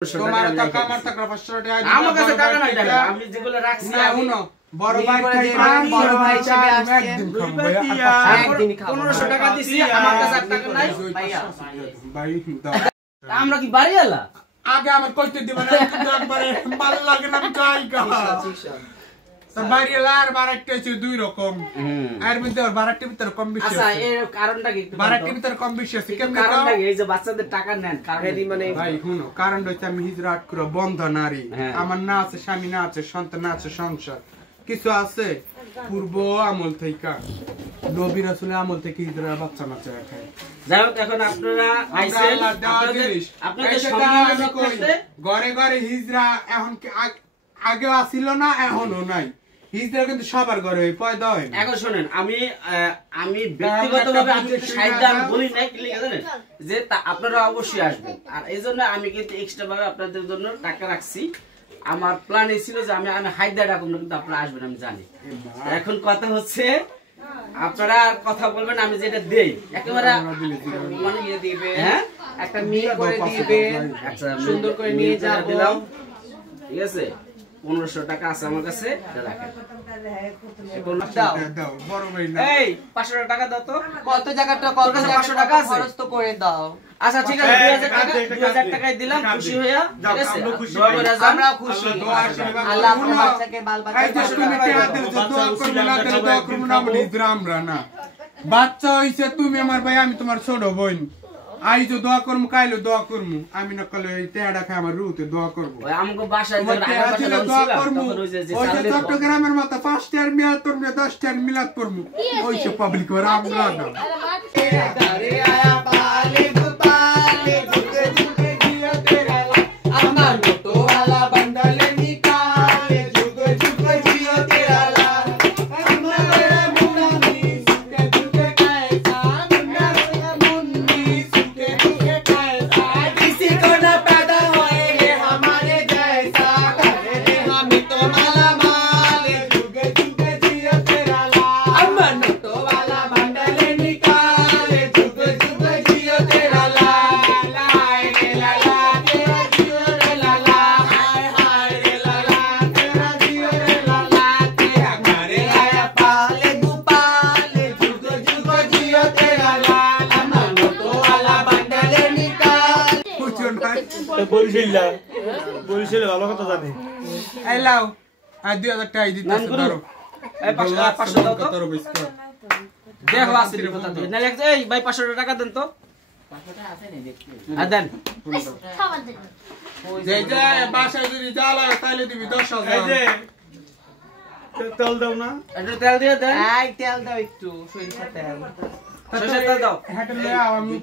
তোমার টাকা আমার টাকা 500 টাকা দিবা আমার কাছে টাকা নাই টাকা আমি যেগুলো রাখছি আমি বড় ভাই খাইতাম বড় ভাই হিসেবে একদিন খাবো একদিন খাবো 1500 টাকা দিছি আমার কাছে টাকা নাই ভাইয়া ভাই আমরা কি বাড়ি এলা আগে আমার কইতে দিবা না কিন্তু একবারে ভালো লাগে না কাই কা তো বাড়ি এলার বারাকটা হচ্ছে দুই রকম আর মধ্যে বারাকটার ভিতর কম বেশি আচ্ছা এর কারণটা কি একটু বারাকটার ভিতর কম বেশি আছে কেমন কারণটা কি এই যে বাচ্চাদের টাকা নেন কারণ মানে ভাই শুনো কারণ হচ্ছে আমি হিজরত করে বন্ধ নারী আমার না আছে স্বামী না আছে সন্তান না আছে সংসার কিছু আছে পূর্ব আমল থেকে নবী রাসূলের আমল থেকে হিজরা বাচ্চা মাচা খায় যাই হোক এখন আপনারা আইছেন আপনাদের সম্মান করতে ঘরে ঘরে হিজরা এখন আগে আসিল না এখনো নাই হিজরা কিন্তু সবার ঘরে পয়দা হয় এখন শুনেন আমি ব্যক্তিগতভাবে আমি সাইডটা আমি বলি না কি লিখে জানেন যে আপনারা অবশ্যই আসবেন আর এইজন্য আমি কিন্তু এক্সট্রা ভাবে আপনাদের জন্য টাকা রাখছি আমার প্ল্যান ছিল যে আমি হাইদা ডাকুম না কিন্তু আপনারা আসবেন আমি জানি এখন কথা হচ্ছে আপনারা কথা বলবেন আমি যেটা দেই একেবারে মানে দিয়ে দিবেন হ্যাঁ একটা মিল করে দিবেন আচ্ছা সুন্দর করে নিয়ে যা দিলাম ঠিক আছে 1500 টাকা আছে আমার কাছে রাখেন দাও বড় ভাই না এই 500 টাকা দাও তো কত জায়গাটা কত 500 টাকা আছে খরচ তো করে দাও আচ্ছা ঠিক আছে 2000 টাকাই দিলাম খুশি হইয়া ঠিক আছে আমরা খুশি আল্লাহ আপনার বাচ্চাকে বাল বাচ্চা তুমি তেয়াদের দোয়া করবে না তাহলে দোয়া করব না মানে আমরা না বাচ্চা হইছে তুমি আমার ভাই আমি তোমার ছোট বোন আই যে দোয়া করমু কাইলো দোয়া করমু আমি না কলে এই তেয়াডা খাই আমার রুতে দোয়া করব ওই আমগো বাসায় দোয়া করমু ওই যে চট্টগ্রামের মত 5 টার মিলাদ করমু 10 টার মিলাদ করমু ওই সব পাবলিক ওরা আমরা না আরে আয়া পালে পালে ঝুকে ঝুকে জিয়া তেরা আমার তো वाला बंडल निकाले ঝুকে ঝুকে জিয়া তেরা हमारा मुन्नी ঝুকে ঝুকে कैसा हमारा मुन्नी ঝুके ঝুके कैसा किसी को न पैदा होए हमारे जैसा अरे हम तो माला माल ঝুকে ঝুকে जिया तेरा আমার তো वाला बंडल निकाले ঝুকে ঝুকে जिया तेरा ला हाय रे ला ला तेरा जियो रे ला ला हाय हाय रे ला ला तेरा जियो रे ला ला तेरा घरे आया पाले गोपाले ঝুকে ঝুকে जिया तेरा ला আমার তো वाला बंडल निकाल বুঝুন ভাই বরিশালে ভালো কথা জানে এই লাও আর 2000 টাকা দিতেছ ধরো এই 500 দাও তো কত রুপিস কর দেখো আসির কথা দিই না লাগছে এই ভাই 500 টাকা দেন তো 500 টাকা আছে না দেখতে আর দেন খাবার দেন যে যে বাসায় যদি জ্বালা তাইলে দিবি 10000 এই যে তেল দাও না একটু তেল দিয়ে দেন এই তেল দাও একটু সরিষা তেল সরষের তেল দাও হ্যাঁ আমি